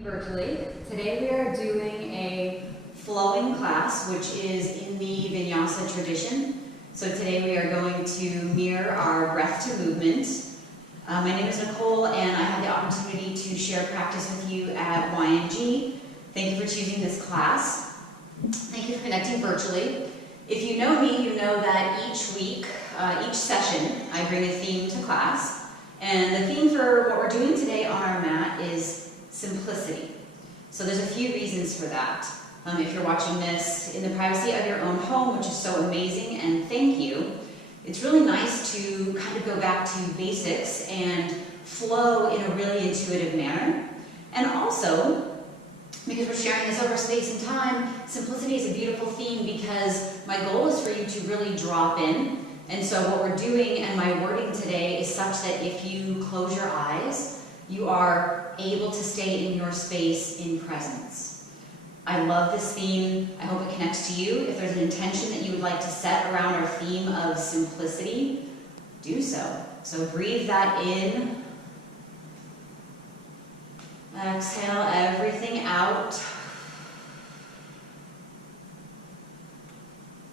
Virtually. Today we are doing a flowing class, which is in the Vinyasa tradition. So today we are going to mirror our breath to movement. My name is Nicole and I had the opportunity to share practice with you at YNG. Thank you for choosing this class. Thank you for connecting virtually. If you know me, you know that each week, each session, I bring a theme to class. And the theme for what we're doing today on our mat is simplicity. So there's a few reasons for that. If you're watching this in the privacy of your own home, which is so amazing, and thank you, it's really nice to kind of go back to basics and flow in a really intuitive manner. And also, because we're sharing this over space and time, simplicity is a beautiful theme because my goal is for you to really drop in. And so what we're doing and my wording today is such that if you close your eyes, you are able to stay in your space in presence. I love this theme. I hope it connects to you. If there's an intention that you would like to set around our theme of simplicity, do so. So breathe that in. Exhale everything out.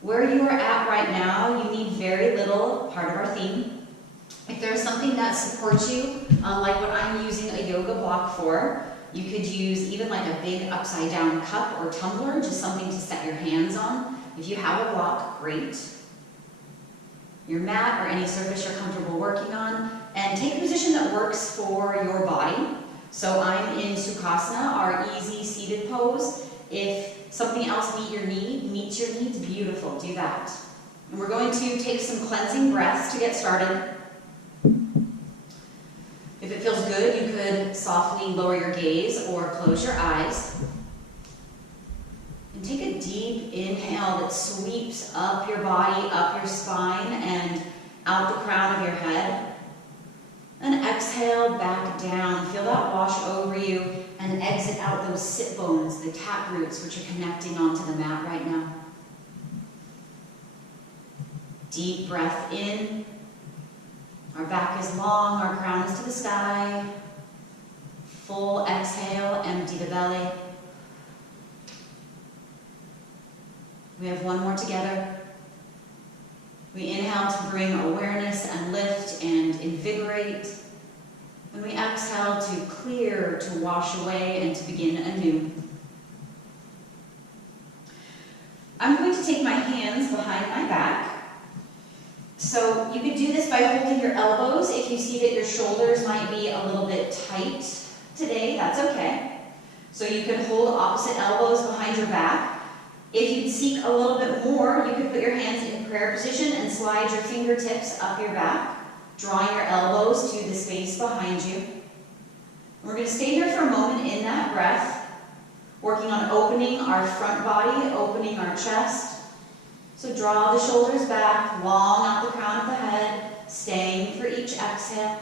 Where you are at right now, you need very little, part of our theme. If there's something that supports you, like what I'm using a yoga block for, you could use even like a big upside down cup or tumbler, just something to set your hands on. If you have a block, great. Your mat or any surface you're comfortable working on, and take a position that works for your body. So I'm in Sukhasana, our easy seated pose. If something else meets your needs, beautiful, do that. And we're going to take some cleansing breaths to get started. If it feels good, you could softly lower your gaze or close your eyes. And take a deep inhale that sweeps up your body, up your spine, and out the crown of your head. And exhale back down. Feel that wash over you and exit out those sit bones, the tap roots, which are connecting onto the mat right now. Deep breath in. Our back is long, our crown is to the sky. Full exhale, empty the belly. We have one more together. We inhale to bring awareness and lift and invigorate. And we exhale to clear, to wash away, and to begin anew. I'm going to take my hands behind my back. So you could do this by holding your elbows. If you see that your shoulders might be a little bit tight today, that's okay. So you could hold opposite elbows behind your back. If you'd seek a little bit more, you could put your hands in prayer position and slide your fingertips up your back, drawing your elbows to the space behind you. We're going to stay here for a moment in that breath, working on opening our front body, opening our chest. So draw the shoulders back, long out the crown of the head, staying for each exhale.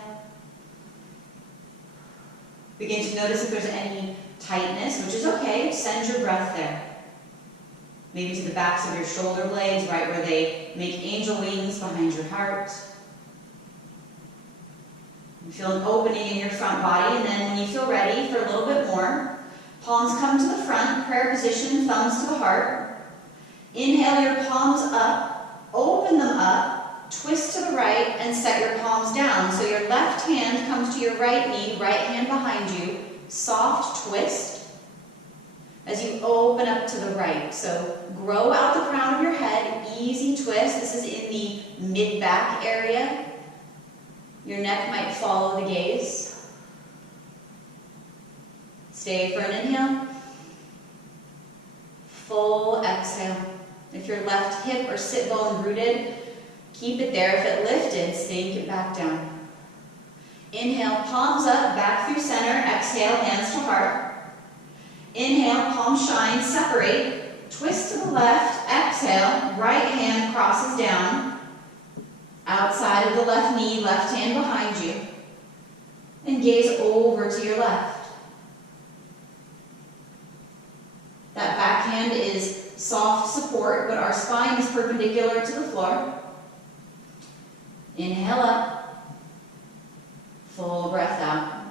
Begin to notice if there's any tightness, which is okay. Send your breath there. Maybe to the backs of your shoulder blades, right where they make angel wings behind your heart. You feel an opening in your front body, and then when you feel ready for a little bit more, palms come to the front, prayer position, thumbs to the heart. Inhale your palms up, open them up, twist to the right, and set your palms down. So your left hand comes to your right knee, right hand behind you, soft twist as you open up to the right. So grow out the crown of your head, easy twist. This is in the mid-back area. Your neck might follow the gaze. Stay for an inhale. Full exhale. If your left hip or sit bone rooted, keep it there. If it lifted, sink it back down. Inhale, palms up, back through center. Exhale, hands to heart. Inhale, palms shine, separate. Twist to the left. Exhale, right hand crosses down. Outside of the left knee, left hand behind you. And gaze over to your left. That back hand is soft support, but our spine is perpendicular to the floor. Inhale up. Full breath out.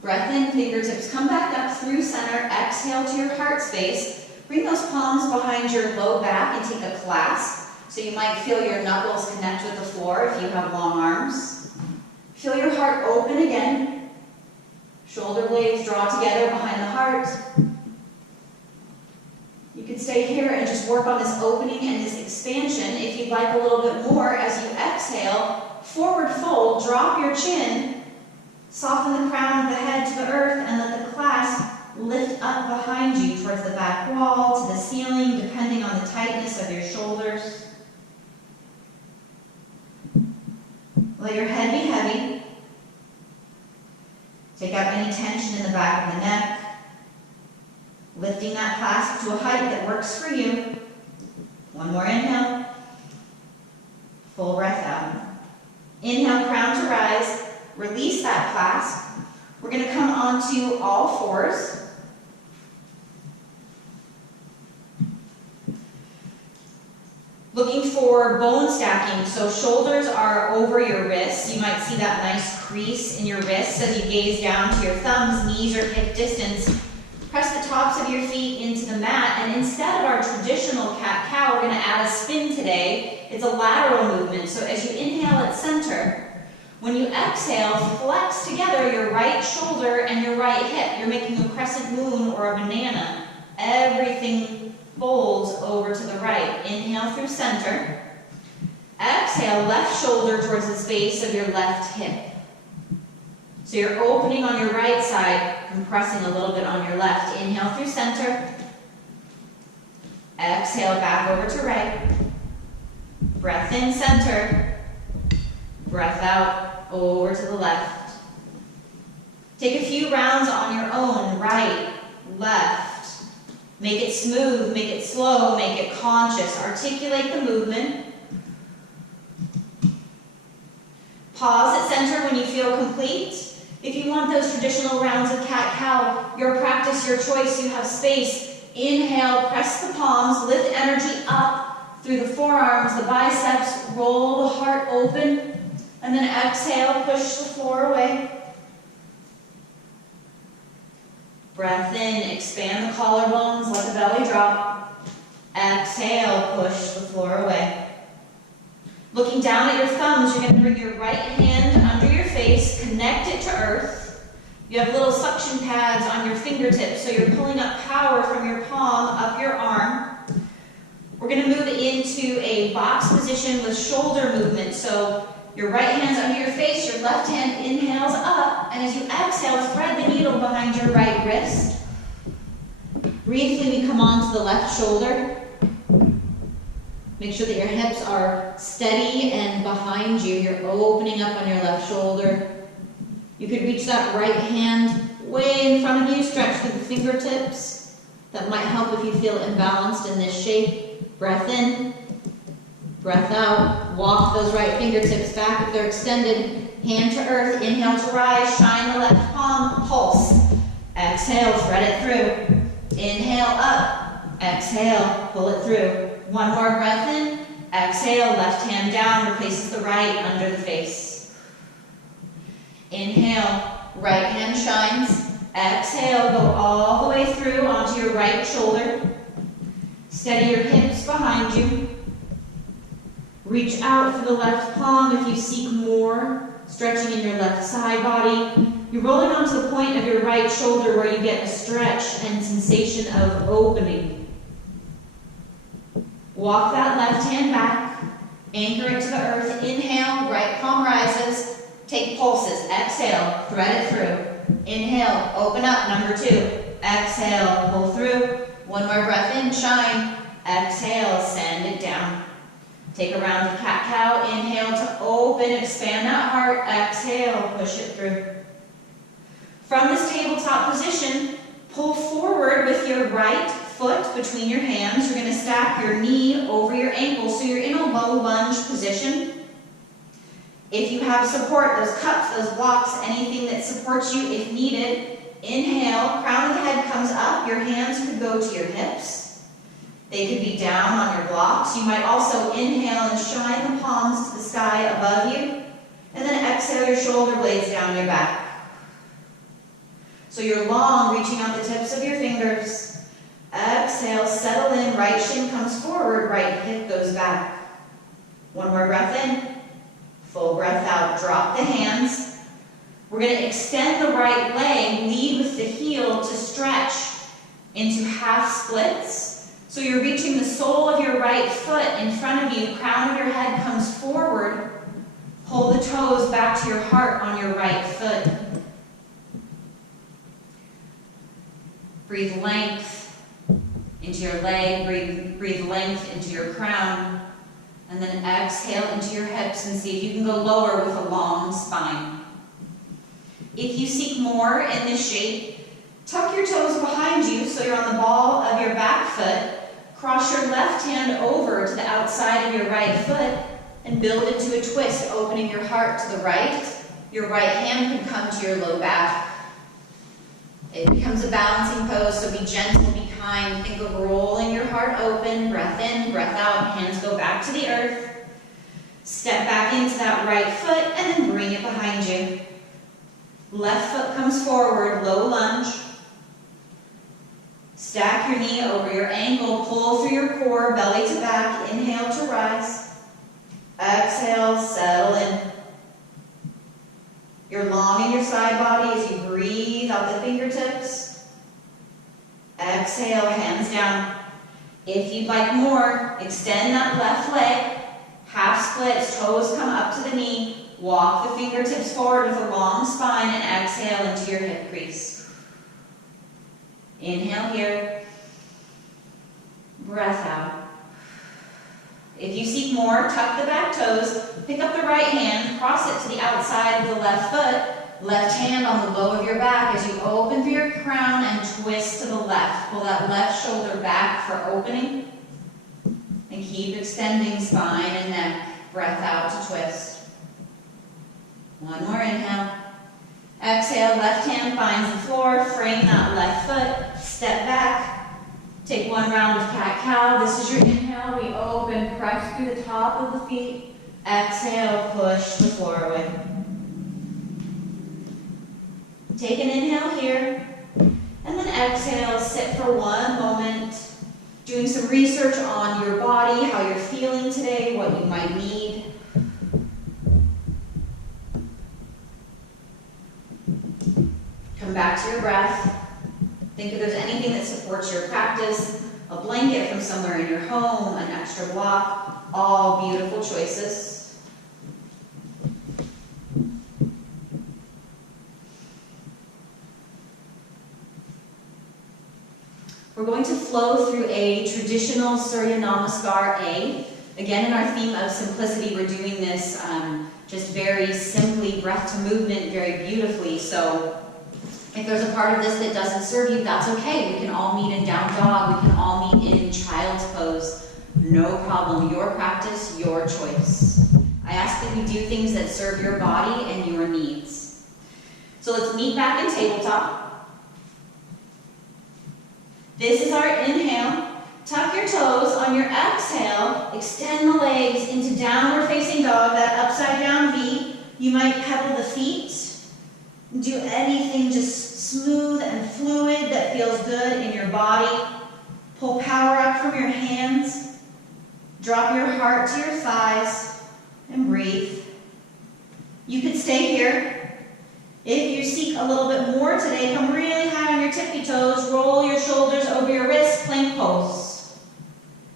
Breath in, fingertips come back up through center. Exhale to your heart space. Bring those palms behind your low back and take a clasp. So you might feel your knuckles connect with the floor if you have long arms. Feel your heart open again. Shoulder blades draw together behind the heart. You can stay here and just work on this opening and this expansion. If you'd like a little bit more, as you exhale, forward fold, drop your chin, soften the crown of the head to the earth, and let the clasp lift up behind you towards the back wall, to the ceiling, depending on the tightness of your shoulders. Let your head be heavy. Take out any tension in the back of the neck. Lifting that clasp to a height that works for you. One more inhale. Full breath out. Inhale, crown to rise. Release that clasp. We're going to come onto all fours. Looking for bone stacking, so shoulders are over your wrists. You might see that nice crease in your wrists as you gaze down to your thumbs, knees are hip distance. Press the tops of your feet into the mat, and instead of our traditional cat-cow, we're going to add a spin today. It's a lateral movement, so as you inhale at center, when you exhale, flex together your right shoulder and your right hip. You're making a crescent moon or a banana. Everything folds over to the right. Inhale through center. Exhale, left shoulder towards the base of your left hip. So you're opening on your right side, compressing a little bit on your left. Inhale through center. Exhale back over to right. Breath in, center. Breath out, over to the left. Take a few rounds on your own, right, left. Make it smooth, make it slow, make it conscious. Articulate the movement. Pause at center when you feel complete. If you want those traditional rounds of cat-cow, your practice, your choice, you have space. Inhale, press the palms, lift energy up through the forearms, the biceps, roll the heart open, and then exhale, push the floor away. Breath in, expand the collarbones, let the belly drop. Exhale, push the floor away. Looking down at your thumbs, you're going to bring your right hand under your face, connect it to earth. You have little suction pads on your fingertips, so you're pulling up power from your palm up your arm. We're going to move into a box position with shoulder movement. So your right hand's under your face, your left hand inhales up, and as you exhale, thread the needle behind your right wrist. Briefly, we come on to the left shoulder. Make sure that your hips are steady and behind you. You're opening up on your left shoulder. You could reach that right hand way in front of you, stretch through the fingertips. That might help if you feel imbalanced in this shape. Breath in, breath out. Walk those right fingertips back if they're extended. Hand to earth, inhale to rise, shine the left palm, pulse. Exhale, thread it through. Inhale up, exhale, pull it through. One more breath in, exhale, left hand down, replaces the right under the face. Inhale, right hand shines. Exhale, go all the way through onto your right shoulder. Steady your hips behind you. Reach out for the left palm if you seek more, stretching in your left side body. You're rolling onto the point of your right shoulder where you get a stretch and sensation of opening. Walk that left hand back, anchor it to the earth. Inhale, right palm rises. Take pulses. Exhale, thread it through. Inhale, open up, number 2. Exhale, pull through. One more breath in, shine. Exhale, send it down. Take a round of cat-cow. Inhale to open, expand that heart. Exhale, push it through. From this tabletop position, pull forward with your right foot between your hands. You're going to stack your knee over your ankle, so you're in a low lunge position. If you have support, those cups, those blocks, anything that supports you if needed, inhale, crown of the head comes up. Your hands could go to your hips. They could be down on your blocks. You might also inhale and shine the palms to the sky above you, and then exhale your shoulder blades down your back. So you're long, reaching out the tips of your fingers. Exhale, settle in, right shin comes forward, right hip goes back. One more breath in, full breath out, drop the hands. We're going to extend the right leg, lead with the heel to stretch into half splits. So you're reaching the sole of your right foot in front of you, crown of your head comes forward. Pull the toes back to your heart on your right foot. Breathe length into your leg, breathe length into your crown, and then exhale into your hips and see if you can go lower with a long spine. If you seek more in this shape, tuck your toes behind you so you're on the ball of your back foot. Cross your left hand over to the outside of your right foot and build into a twist, opening your heart to the right. Your right hand can come to your low back. It becomes a balancing pose, so be gentle, be kind. Think of rolling your heart open, breath in, breath out, hands go back to the earth. Step back into that right foot and then bring it behind you. Left foot comes forward, low lunge. Stack your knee over your ankle, pull through your core, belly to back, inhale to rise. Exhale, settle in. You're long in your side body as you breathe out the fingertips. Exhale, hands down. If you'd like more, extend that left leg. Half splits, toes come up to the knee. Walk the fingertips forward with a long spine and exhale into your hip crease. Inhale here. Breath out. If you seek more, tuck the back toes, pick up the right hand, cross it to the outside of the left foot, left hand on the low of your back as you open through your crown and twist to the left. Pull that left shoulder back for opening and keep extending spine and neck. Breath out to twist. One more inhale. Exhale, left hand finds the floor, frame that left foot, step back. Take one round of cat-cow. This is your inhale. We open, press through the top of the feet. Exhale, push the floor away. Take an inhale here, and then exhale, sit for one moment, doing some research on your body, how you're feeling today, what you might need. Come back to your breath. Think if there's anything that supports your practice, a blanket from somewhere in your home, an extra block, all beautiful choices. We're going to flow through a traditional Surya Namaskar A. Again, in our theme of simplicity, we're doing this just very simply, breath to movement, very beautifully. So if there's a part of this that doesn't serve you, that's okay. We can all meet in down dog. We can all meet in child's pose. No problem. Your practice, your choice. I ask that we do things that serve your body and your needs. So let's meet back in tabletop. This is our inhale. Tuck your toes. On your exhale, extend the legs into downward facing dog, that upside down V. You might pedal the feet. Do anything just smooth and fluid that feels good in your body. Pull power up from your hands. Drop your heart to your thighs and breathe. You could stay here. If you seek a little bit more today, come really high on your tippy toes. Roll your shoulders over your wrists, plank pose.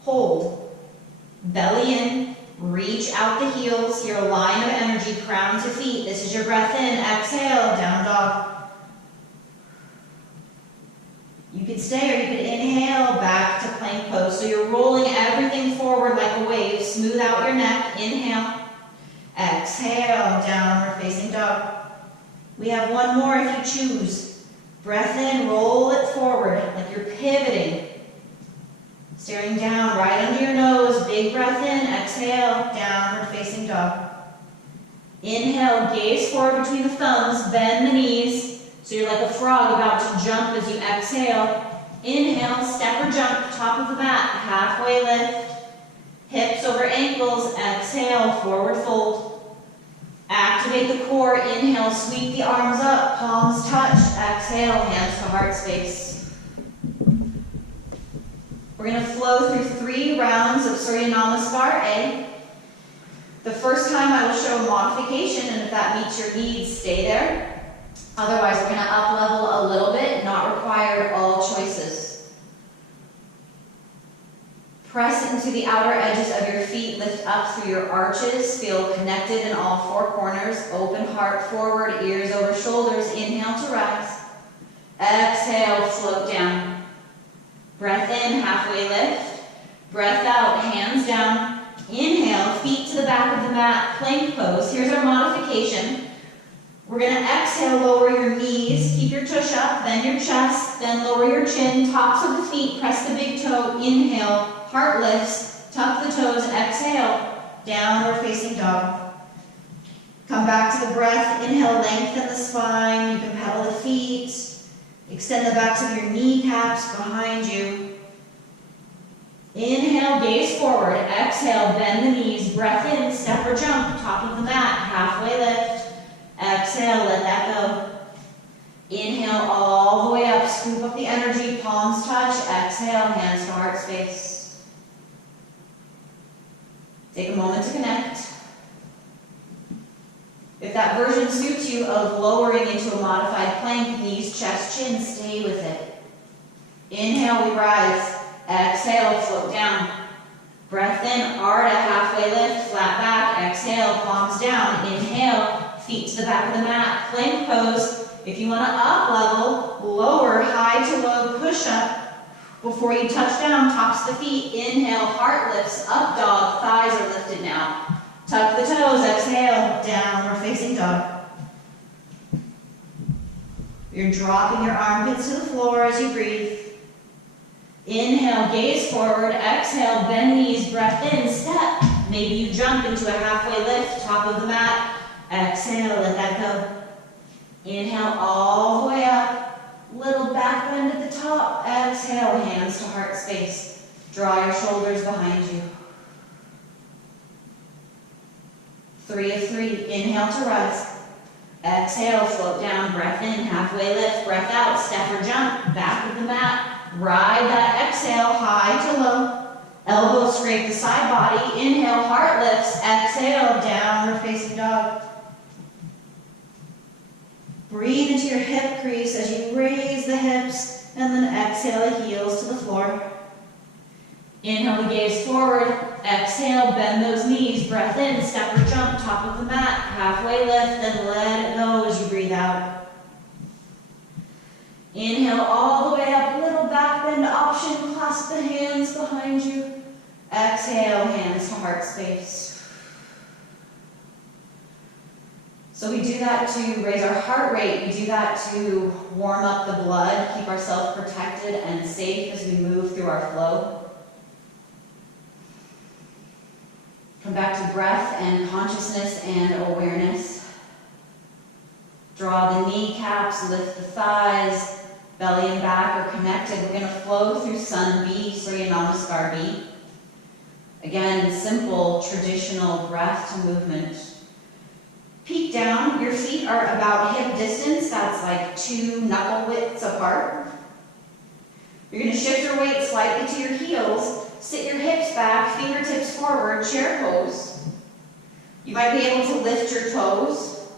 Hold. Belly in. Reach out the heels, your line of energy, crown to feet. This is your breath in. Exhale, down dog. You could stay or you could inhale back to plank pose. So you're rolling everything forward like a wave. Smooth out your neck. Inhale. Exhale, downward facing dog. We have one more if you choose. Breath in, roll it forward like you're pivoting. Staring down, right under your nose, big breath in, exhale, downward facing dog. Inhale, gaze forward between the thumbs, bend the knees, so you're like a frog about to jump as you exhale. Inhale, step or jump, top of the mat, halfway lift. Hips over ankles, exhale, forward fold. Activate the core. Inhale, sweep the arms up, palms touch. Exhale, hands to heart space. We're going to flow through 3 rounds of Surya Namaskar A. The first time I will show a modification, and if that meets your needs, stay there. Otherwise, we're going to up level a little bit, not required, all choices. Press into the outer edges of your feet, lift up through your arches, feel connected in all 4 corners, open heart forward, ears over shoulders, inhale to rise. Exhale, float down. Breath in, halfway lift. Breath out, hands down. Inhale, feet to the back of the mat, plank pose. Here's our modification. We're going to exhale, lower your knees, keep your tush up, then your chest, then lower your chin, tops of the feet, press the big toe, inhale, heart lifts, tuck the toes, exhale, downward facing dog. Come back to the breath, inhale, lengthen the spine, you can pedal the feet, extend the backs of your kneecaps behind you. Inhale, gaze forward, exhale, bend the knees, breath in, step or jump, top of the mat, halfway lift. Exhale, let that go. Inhale all the way up, scoop up the energy, palms touch. Exhale, hands to heart space. Take a moment to connect. If that version suits you of lowering into a modified plank, knees, chest, chin, stay with it. Inhale, we rise. Exhale, float down. Breath in, Ardha, halfway lift, flat back. Exhale, palms down. Inhale. Feet to the back of the mat, plank pose. If you want to up level, lower, high to low, push up. Before you touch down, tops the feet. Inhale, heart lifts, up dog, thighs are lifted now. Tuck the toes, exhale, downward facing dog. You're dropping your armpits to the floor as you breathe. Inhale, gaze forward, exhale, bend knees, breath in, step. Maybe you jump into a halfway lift, top of the mat. Exhale, let that go. Inhale all the way up. Little back bend at the top. Exhale, hands to heart space. Draw your shoulders behind you. 3 of 3. Inhale to rise. Exhale, float down. Breath in, halfway lift. Breath out, step or jump. Back of the mat. Ride that exhale, high to low. Elbows scrape the side body. Inhale, heart lifts. Exhale, downward facing dog. Breathe into your hip crease as you raise the hips, and then exhale the heels to the floor. Inhale, we gaze forward. Exhale, bend those knees. Breath in, step or jump, top of the mat. Halfway lift, then let it go as you breathe out. Inhale all the way up, little back bend option. Clasp the hands behind you. Exhale, hands to heart space. So we do that to raise our heart rate. We do that to warm up the blood, keep ourselves protected and safe as we move through our flow. Come back to breath and consciousness and awareness. Draw the kneecaps, lift the thighs, belly and back are connected. We're going to flow through Sun B, Surya Namaskar B. Again, simple, traditional breath to movement. Peek down, your feet are about hip distance, that's like 2 knuckle widths apart. You're going to shift your weight slightly to your heels, sit your hips back, fingertips forward, chair pose. You might be able to lift your toes.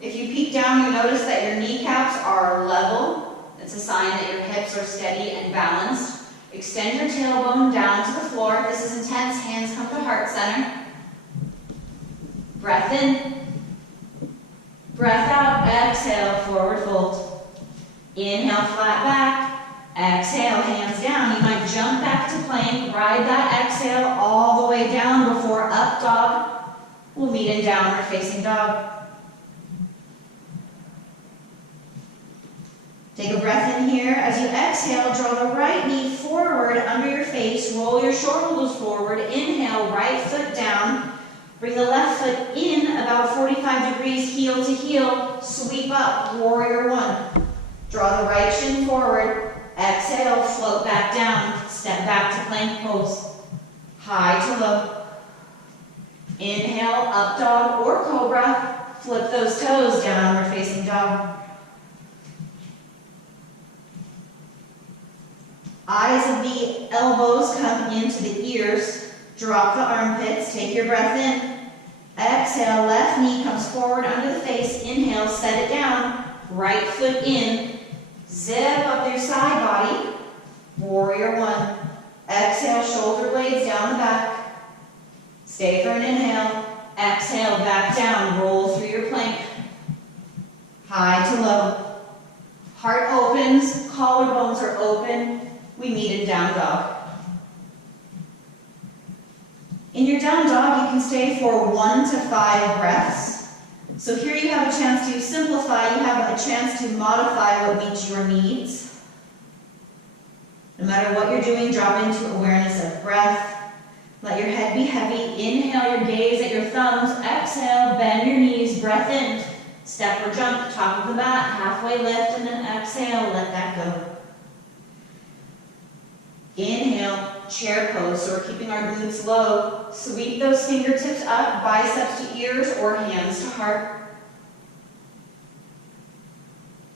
If you peek down, you notice that your kneecaps are level. It's a sign that your hips are steady and balanced. Extend your tailbone down to the floor. If this is intense, hands come to heart center. Breath in. Breath out, exhale, forward fold. Inhale, flat back. Exhale, hands down. You might jump back to plank, ride that exhale all the way down before up dog. We'll meet in downward facing dog. Take a breath in here. As you exhale, draw the right knee forward under your face. Roll your shoulders forward. Inhale, right foot down. Bring the left foot in about 45 degrees, heel to heel. Sweep up, warrior 1. Draw the right shin forward. Exhale, float back down. Step back to plank pose. High to low. Inhale, up dog or cobra. Flip those toes, downward facing dog. Eyes of the elbows come into the ears. Drop the armpits, take your breath in. Exhale, left knee comes forward under the face. Inhale, set it down. Right foot in. Zip up your side body. Warrior one. Exhale, shoulder blades down the back. Stay for an inhale. Exhale, back down. Roll through your plank. High to low. Heart opens, collarbones are open. We meet in down dog. In your down dog, you can stay for 1 to 5 breaths. So here you have a chance to simplify, you have a chance to modify what meets your needs. No matter what you're doing, drop into awareness of breath. Let your head be heavy. Inhale your gaze at your thumbs. Exhale, bend your knees, breath in. Step or jump, top of the mat, halfway lift, and then exhale, let that go. Inhale, chair pose, so we're keeping our glutes low. Sweep those fingertips up, biceps to ears or hands to heart.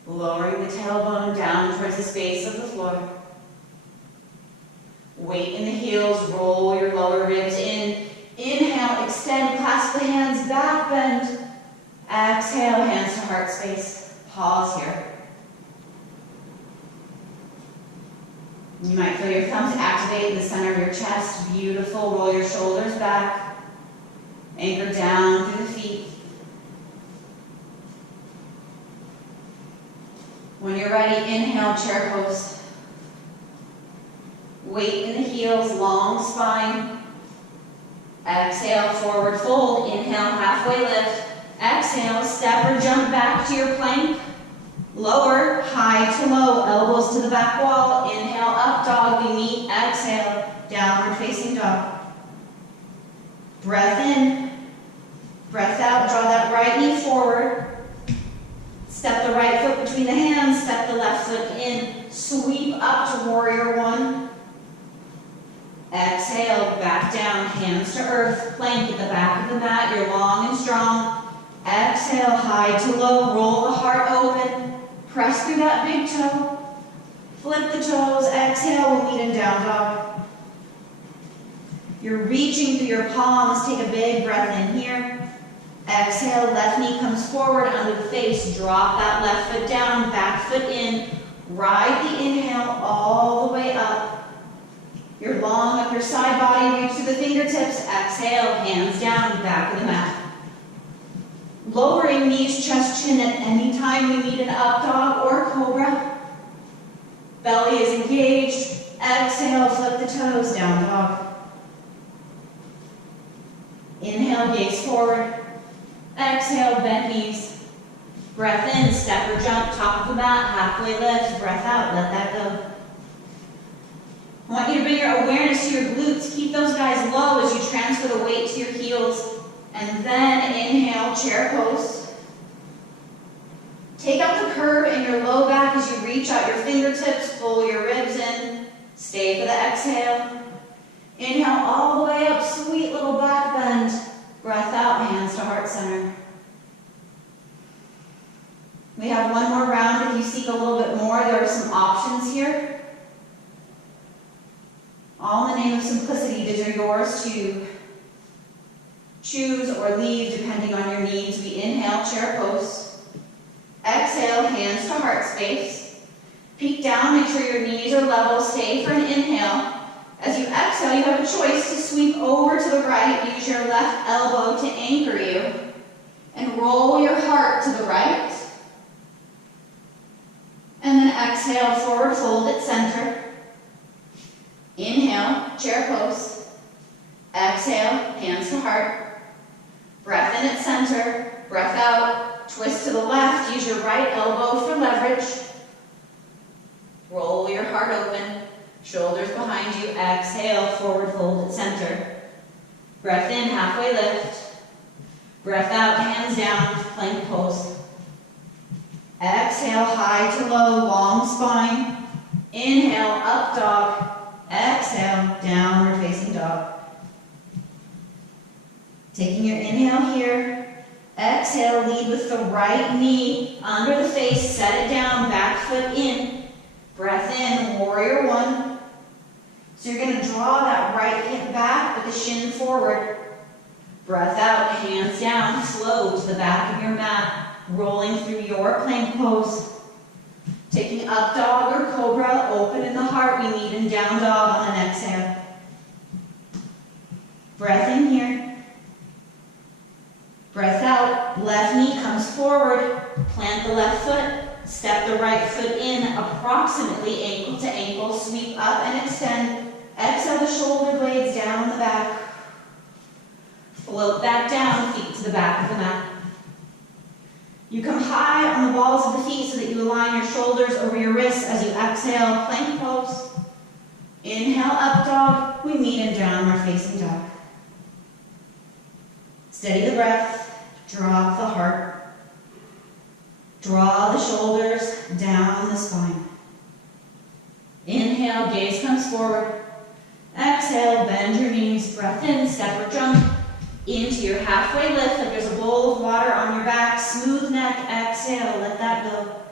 Lowering the tailbone down towards the space of the floor. Weight in the heels, roll your lower ribs in. Inhale, extend, clasp the hands back, bend. Exhale, hands to heart space. Pause here. You might feel your thumbs activate in the center of your chest. Beautiful. Roll your shoulders back. Anchor down through the feet. When you're ready, inhale, chair pose. Weight in the heels, long spine. Exhale, forward fold. Inhale, halfway lift. Exhale, step or jump back to your plank. Lower, high to low, elbows to the back wall. Inhale, up dog, we meet. Exhale, downward facing dog. Breath in, breath out, draw that right knee forward. Step the right foot between the hands, step the left foot in. Sweep up to warrior one. Exhale, back down, hands to earth. Plank at the back of the mat, you're long and strong. Exhale, high to low, roll the heart open. Press through that big toe. Flip the toes. Exhale, we'll meet in down dog. You're reaching through your palms. Take a big breath in here. Exhale, left knee comes forward under the face. Drop that left foot down, back foot in. Ride the inhale all the way up. You're long up your side body. Reach through the fingertips. Exhale, hands down, back of the mat. Lowering knees, chest, chin at any time we meet an up dog or cobra. Belly is engaged. Exhale, flip the toes, down dog. Inhale, gaze forward. Exhale, bend knees. Breath in, step or jump, top of the mat, halfway lift. Breath out, let that go. I want you to bring your awareness to your glutes. Keep those guys low as you transfer the weight to your heels. And then inhale, chair pose. Take out the curve in your low back as you reach out your fingertips, pull your ribs in. Stay for the exhale. Inhale all the way up, sweet little back bend. Breath out, hands to heart center. We have one more round. If you seek a little bit more, there are some options here. All in the name of simplicity. These are yours to choose or leave depending on your needs. We inhale, chair pose. Exhale, hands to heart space. Peek down, make sure your knees are level. Stay for an inhale. As you exhale, you have a choice to sweep over to the right. Use your left elbow to anchor you. And roll your heart to the right. And then exhale, forward fold at center. Inhale, chair pose. Exhale, hands to heart. Breath in at center, breath out, twist to the left, use your right elbow for leverage. Roll your heart open, shoulders behind you, exhale, forward fold at center. Breath in, halfway lift. Breath out, hands down, plank pose. Exhale, high to low, long spine. Inhale, up dog. Exhale, downward facing dog. Taking your inhale here, Exhale, lead with the right knee under the face, set it down, back foot in. Breath in, warrior one. So you're going to draw that right hip back with the shin forward. Breath out, hands down, flow to the back of your mat, rolling through your plank pose. Taking up dog or cobra, open in the heart, we meet in down dog on an exhale. Breath in here. Breath out, left knee comes forward, plant the left foot, step the right foot in, approximately ankle to ankle, sweep up and extend. Exhale the shoulder blades down the back. Float back down, feet to the back of the mat. You come high on the balls of the feet so that you align your shoulders over your wrists as you exhale, plank pose. Inhale, up dog, we meet in downward facing dog. Steady the breath, drop the heart. Draw the shoulders down the spine. Inhale, gaze comes forward. Exhale, bend your knees, breath in, step or jump. Into your halfway lift, like there's a bowl of water on your back, smooth neck, exhale, let that go.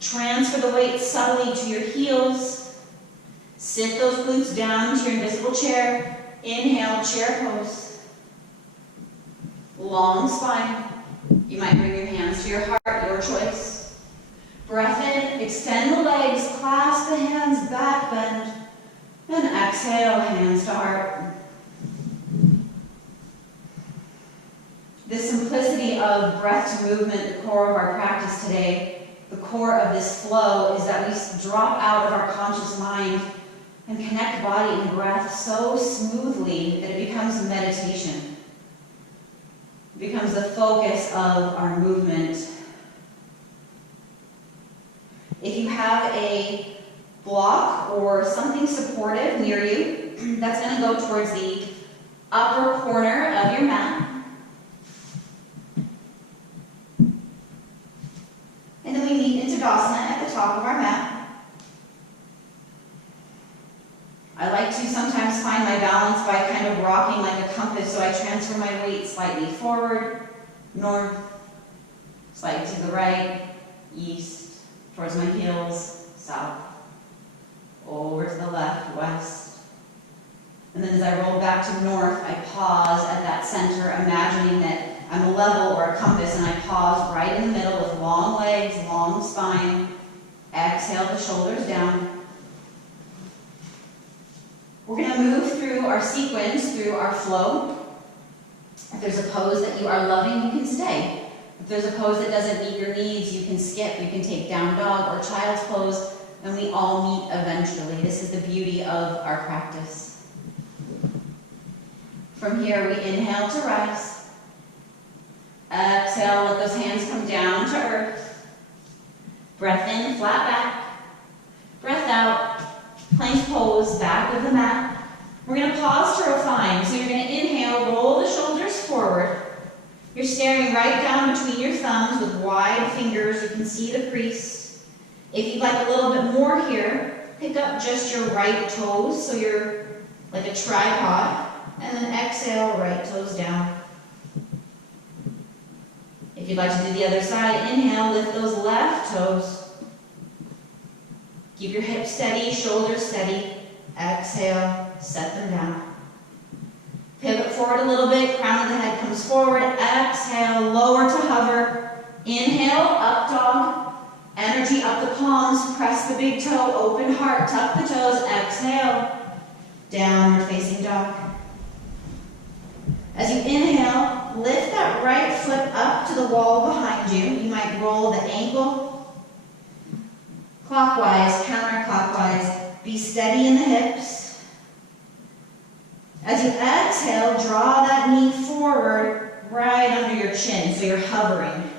Transfer the weight subtly to your heels. Sit those glutes down to your invisible chair. Inhale, chair pose. Long spine. You might bring your hands to your heart, your choice. Breath in, extend the legs, clasp the hands, back bend. And exhale, hands to heart. The simplicity of breath to movement, the core of our practice today, the core of this flow is that we drop out of our conscious mind and connect body and breath so smoothly that it becomes meditation. It becomes the focus of our movement. If you have a block or something supportive near you, that's going to go towards the upper corner of your mat. And then we meet into Tadasana at the top of our mat. I like to sometimes find my balance by kind of rocking like a compass, so I transfer my weight slightly forward, north, slightly to the right, east, towards my heels, south, over to the left, west. And then as I roll back to north, I pause at that center, imagining that I'm a level or a compass, and I pause right in the middle with long legs, long spine. Exhale the shoulders down. We're going to move through our sequence, through our flow. If there's a pose that you are loving, you can stay. If there's a pose that doesn't meet your needs, you can skip. You can take down dog or child's pose, and we all meet eventually. This is the beauty of our practice. From here, we inhale to rise. Exhale, let those hands come down to earth. Breath in, flat back. Breath out, plank pose, back of the mat. We're going to pause to refine. So you're going to inhale, roll the shoulders forward. You're staring right down between your thumbs with wide fingers. You can see the crease. If you'd like a little bit more here, pick up just your right toes, so you're like a tripod. And then exhale, right toes down. If you'd like to do the other side, inhale, lift those left toes. Keep your hips steady, shoulders steady. Exhale, set them down. Pivot forward a little bit, crown of the head comes forward. Exhale, lower to hover. Inhale, up dog. Energy up the palms, press the big toe, open heart, tuck the toes. Exhale, downward facing dog. As you inhale, lift that right foot up to the wall behind you. You might roll the ankle clockwise, counterclockwise. Be steady in the hips. As you exhale, draw that knee forward right under your chin, so you're hovering.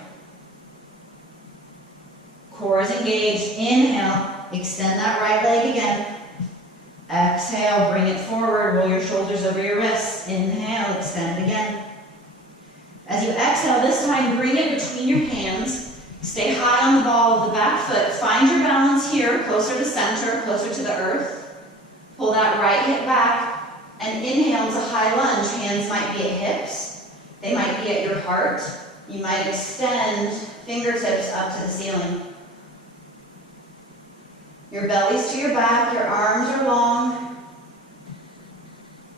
Core is engaged. Inhale, extend that right leg again. Exhale, bring it forward, roll your shoulders over your wrists. Inhale, extend again. As you exhale, this time bring it between your hands. Stay high on the ball of the back foot. Find your balance here, closer to center, closer to the earth. Pull that right hip back and inhale to high lunge. Hands might be at hips. They might be at your heart. You might extend fingertips up to the ceiling. Your belly's to your back, your arms are long.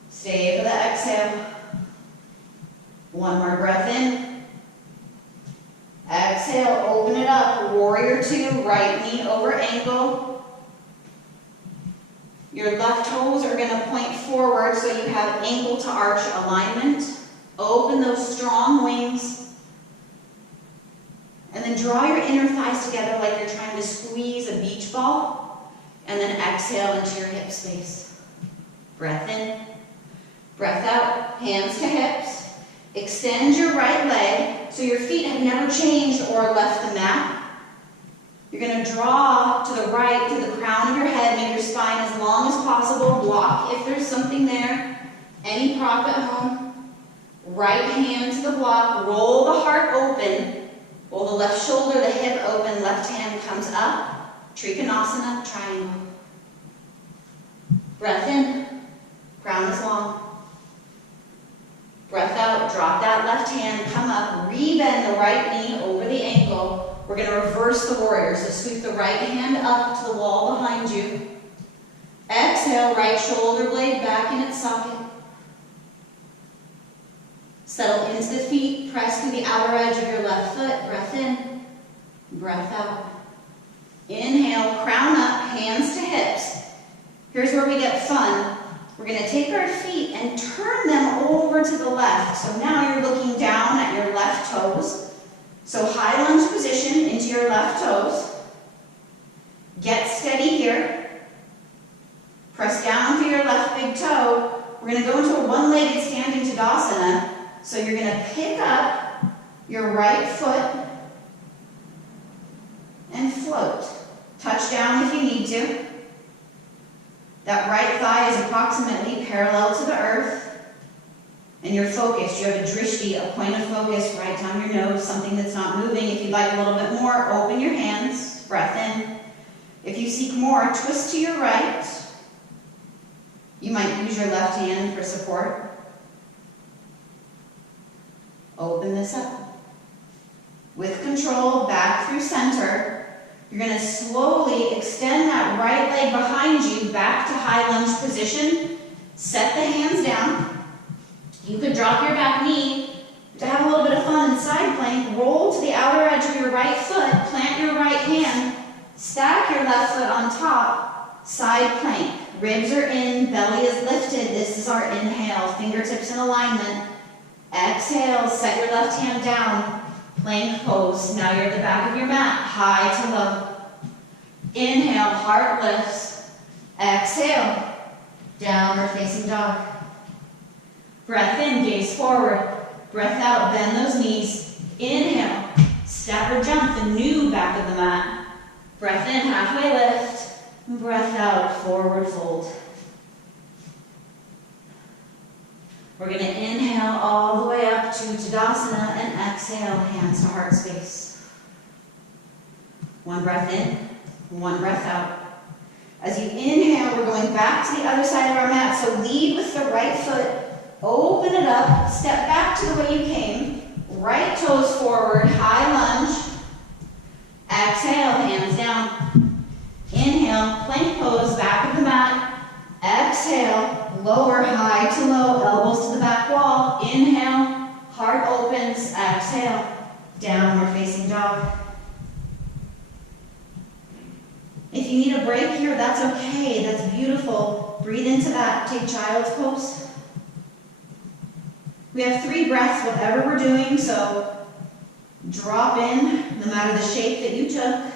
Stay for the exhale. One more breath in. Exhale, open it up. Warrior two, right knee over ankle. Your left toes are going to point forward so you have ankle to arch alignment. Open those strong wings. And then draw your inner thighs together like you're trying to squeeze a beach ball. And then exhale into your hip space. Breath in. Breath out. Hands to hips. Extend your right leg so your feet have never changed or left the mat. You're going to draw to the right, to the crown of your head. Make your spine as long as possible. Block if there's something there. Any prop at home. Right hand to the block. Roll the heart open. Roll the left shoulder, the hip open. Left hand comes up. Trikonasana, triangle. Breath in. Crown is long. Breath out, drop that left hand, come up, rebend the right knee over the ankle. We're going to reverse the warrior, so sweep the right hand up to the wall behind you. Exhale, right shoulder blade back in its socket. Settle into the feet, press to the outer edge of your left foot. Breath in, breath out. Inhale, crown up, hands to hips. Here's where we get fun. We're going to take our feet and turn them over to the left. So now you're looking down at your left toes. So high lunge position into your left toes. Get steady here. Press down through your left big toe. We're going to go into a one-legged standing Tadasana. So you're going to pick up your right foot and float. Touch down if you need to. That right thigh is approximately parallel to the earth. And you're focused. You have a drishti, a point of focus right down your nose, something that's not moving. If you'd like a little bit more, open your hands. Breath in. If you seek more, twist to your right. You might use your left hand for support. Open this up. With control, back through center. You're going to slowly extend that right leg behind you back to high lunge position. Set the hands down. You could drop your back knee to have a little bit of fun in side plank. Roll to the outer edge of your right foot. Plant your right hand. Stack your left foot on top. Side plank. Ribs are in. Belly is lifted. This is our inhale. Fingertips in alignment. Exhale. Set your left hand down. Plank pose. Now you're at the back of your mat, high to low. Inhale, heart lifts. Exhale, downward facing dog. Breath in, gaze forward. Breath out, bend those knees. Inhale, step or jump the new back of the mat. Breath in, halfway lift. Breath out, forward fold. We're going to inhale all the way up to Tadasana and exhale, hands to heart space. One breath in, one breath out. As you inhale, we're going back to the other side of our mat. So lead with the right foot, open it up, step back to the way you came. Right toes forward, high lunge. Exhale, hands down. Inhale, plank pose, back of the mat. Exhale, lower, high to low, elbows to the back wall. Inhale, heart opens. Exhale, downward facing dog. If you need a break here, that's okay. That's beautiful. Breathe into that. Take child's pose. We have 3 breaths, whatever we're doing, so drop in, no matter the shape that you took.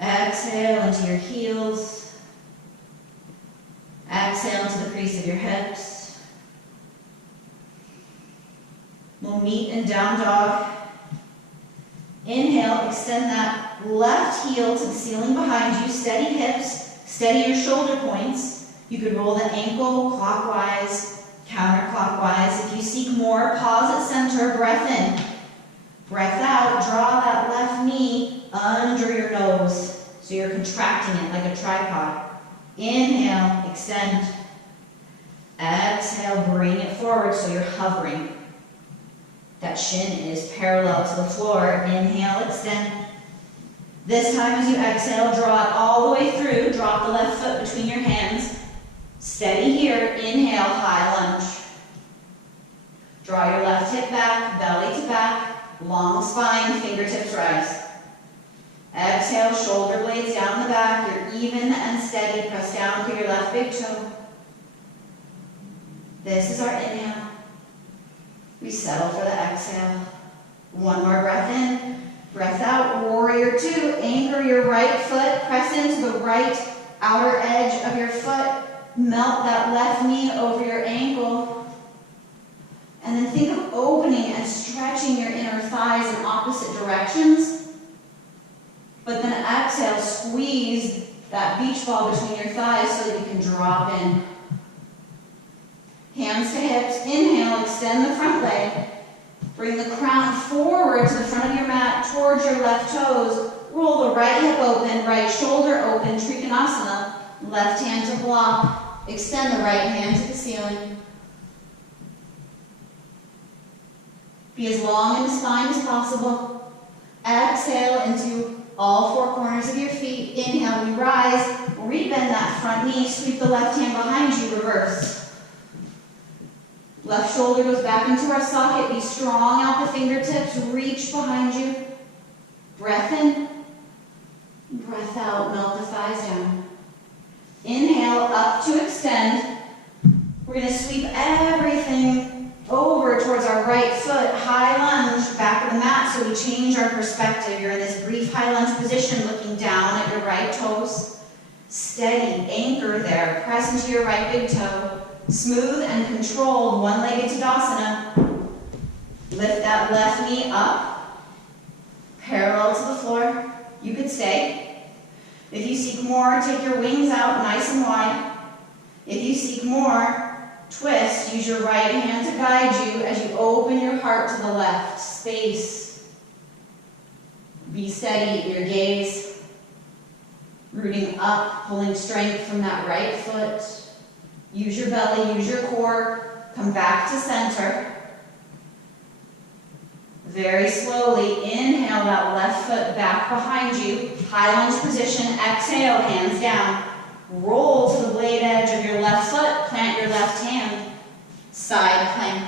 Exhale into your heels. Exhale to the crease of your hips. We'll meet in down dog. Inhale, extend that left heel to the ceiling behind you. Steady hips, steady your shoulder points. You could roll the ankle clockwise, counterclockwise. If you seek more, pause at center, breath in. Breath out, draw that left knee under your nose. So you're contracting it like a tripod. Inhale, extend. Exhale, bring it forward so you're hovering. That shin is parallel to the floor. Inhale, extend. This time as you exhale, draw it all the way through. Drop the left foot between your hands. Steady here. Inhale, high lunge. Draw your left hip back, belly to back, long spine, fingertips rise. Exhale, shoulder blades down the back. You're even and steady. Press down through your left big toe. This is our inhale. We settle for the exhale. One more breath in, breath out. Warrior two. Anchor your right foot. Press into the right outer edge of your foot. Melt that left knee over your ankle. And then think of opening and stretching your inner thighs in opposite directions. But then exhale, squeeze that beach ball between your thighs so that you can drop in. Hands to hips. Inhale, extend the front leg. Bring the crown forward to the front of your mat, towards your left toes. Roll the right hip open, right shoulder open, Trikonasana. Left hand to block. Extend the right hand to the ceiling. Be as long in the spine as possible. Exhale into all four corners of your feet. Inhale, we rise. Rebend that front knee. Sweep the left hand behind you. Reverse. Left shoulder goes back into our socket. Be strong out the fingertips. Reach behind you. Breath in. Breath out. Melt the thighs down. Inhale, up to extend. We're going to sweep everything over towards our right foot. High lunge, back of the mat, so we change our perspective. You're in this brief high lunge position, looking down at your right toes. Steady, anchor there. Press into your right big toe. Smooth and controlled, one-legged Tadasana. Lift that left knee up, parallel to the floor. You could stay. If you seek more, take your wings out nice and wide. If you seek more, twist. Use your right hand to guide you as you open your heart to the left. Space. Be steady in your gaze. Rooting up, pulling strength from that right foot. Use your belly, use your core. Come back to center. Very slowly, inhale that left foot back behind you. High lunge position, exhale, hands down. Roll to the blade edge of your left foot, plant your left hand. Side plank.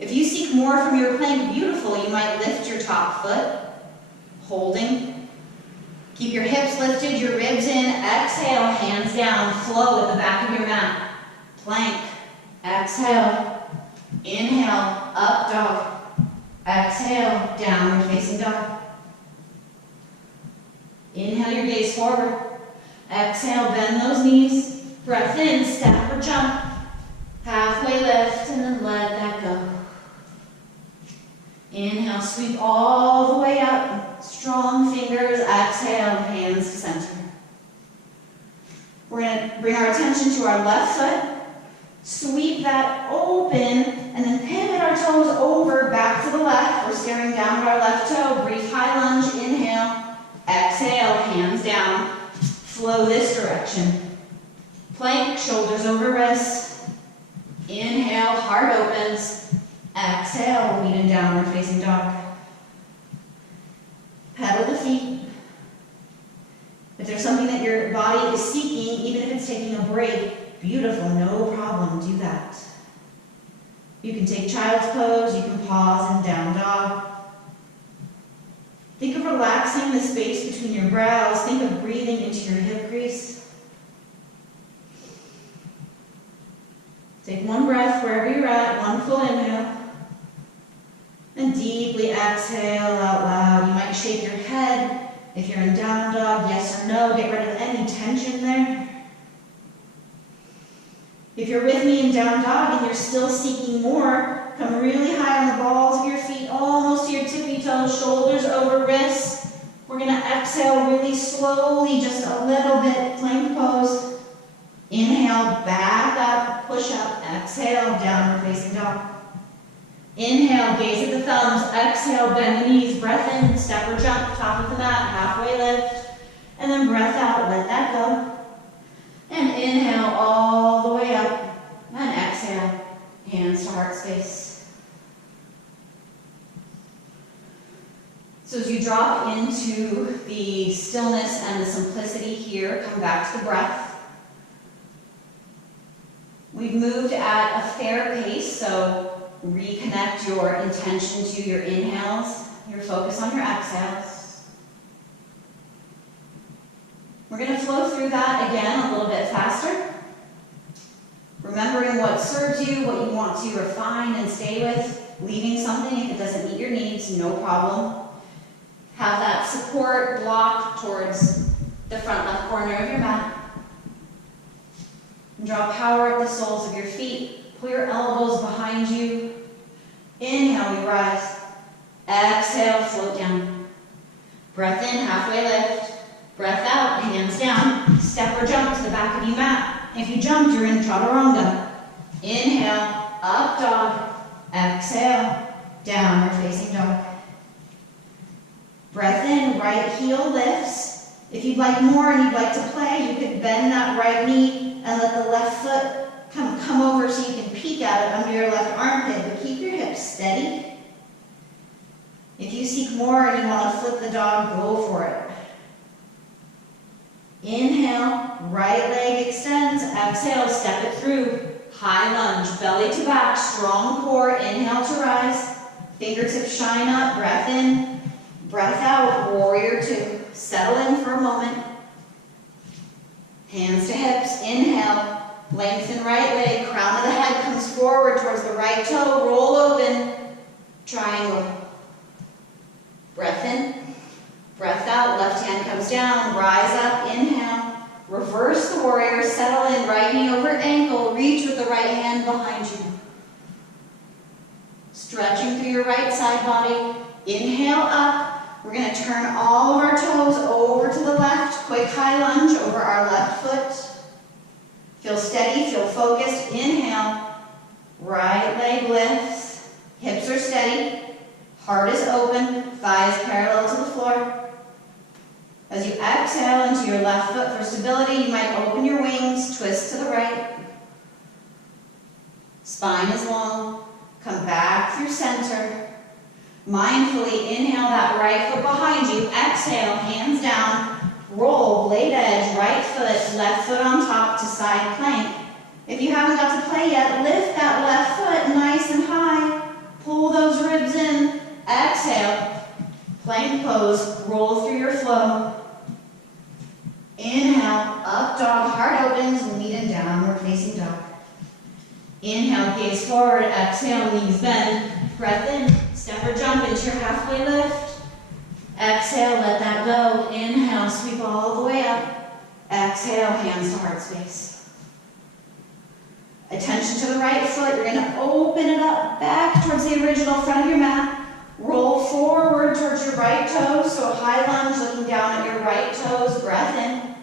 If you seek more from your plank, beautiful, you might lift your top foot. Holding. Keep your hips lifted, your ribs in. Exhale, hands down. Flow at the back of your mat. Plank. Exhale. Inhale, up dog. Exhale, downward facing dog. Inhale your gaze forward. Exhale, bend those knees. Breath in, step or jump. Halfway lift and then let that go. Inhale, sweep all the way up. Strong fingers, exhale, hands to center. We're going to bring our attention to our left foot. Sweep that open and then pivot our toes over back to the left. We're staring down at our left toe. Brief high lunge, inhale. Exhale, hands down. Flow this direction. Plank, shoulders over wrists. Inhale, heart opens. Exhale, meet in downward facing dog. Pedal the feet. If there's something that your body is seeking, even if it's taking a break, beautiful, no problem, do that. You can take child's pose, you can pause in down dog. Think of relaxing the space between your brows. Think of breathing into your hip crease. Take one breath wherever you're at, one full inhale. And deeply exhale out loud. You might shake your head if you're in down dog, yes or no. Get rid of any tension there. If you're with me in down dog and you're still seeking more, come really high on the balls of your feet, almost to your tippy toes, shoulders over wrists. We're going to exhale really slowly, just a little bit, plank pose. Inhale, back up, push up, exhale, downward facing dog. Inhale, gaze at the thumbs, exhale, bend the knees, breath in, step or jump, top of the mat, halfway lift, and then breath out, let that go. And inhale all the way up. to heart space. So as you drop into the stillness and the simplicity here, come back to the breath. We've moved at a fair pace, so reconnect your intention to your inhales, your focus on your exhales. We're going to flow through that again a little bit faster. Remembering what serves you, what you want to refine and stay with, leaving something if it doesn't meet your needs, no problem. Have that support block towards the front left corner of your mat. And draw power up the soles of your feet. Pull your elbows behind you. Inhale, we rise. Exhale, float down. Breath in, halfway lift. Breath out, hands down. Step or jump to the back of your mat. If you jumped, you're in chaturanga. Inhale, up dog. Exhale, downward facing dog. Breath in, right heel lifts. If you'd like more and you'd like to play, you could bend that right knee and let the left foot come over so you can peek at it under your left armpit, but keep your hips steady. If you seek more and you want to flip the dog, go for it. Inhale, right leg extends. Exhale, step it through. High lunge, belly to back, strong core. Inhale to rise. Fingertips shine up, breath in. Breath out, warrior two. Settle in for a moment. Hands to hips, inhale. Lengthen right leg, crown of the head comes forward towards the right toe. Roll open, triangle. Breath in. Breath out, left hand comes down, rise up, inhale. Reverse the warrior, settle in, right knee over ankle, reach with the right hand behind you. Stretching through your right side body. Inhale up. We're going to turn all of our toes over to the left. Quick high lunge over our left foot. Feel steady, feel focused. Inhale. Right leg lifts. Hips are steady. Heart is open. Thighs parallel to the floor. As you exhale into your left foot for stability, you might open your wings, twist to the right. Spine is long. Come back through center. Mindfully inhale that right foot behind you. Exhale, hands down. Roll, blade edge, right foot, left foot on top to side plank. If you haven't got to play yet, lift that left foot nice and high. Pull those ribs in. Exhale, plank pose, roll through your flow. Inhale, up dog, heart opens, lead and downward facing dog. Inhale, gaze forward, exhale, knees bend. Breath in, step or jump into your halfway lift. Exhale, let that go. Inhale, sweep all the way up. Exhale, hands to heart space. Attention to the right foot. You're going to open it up back towards the original front of your mat. Roll forward towards your right toes, so a high lunge looking down at your right toes. Breath in,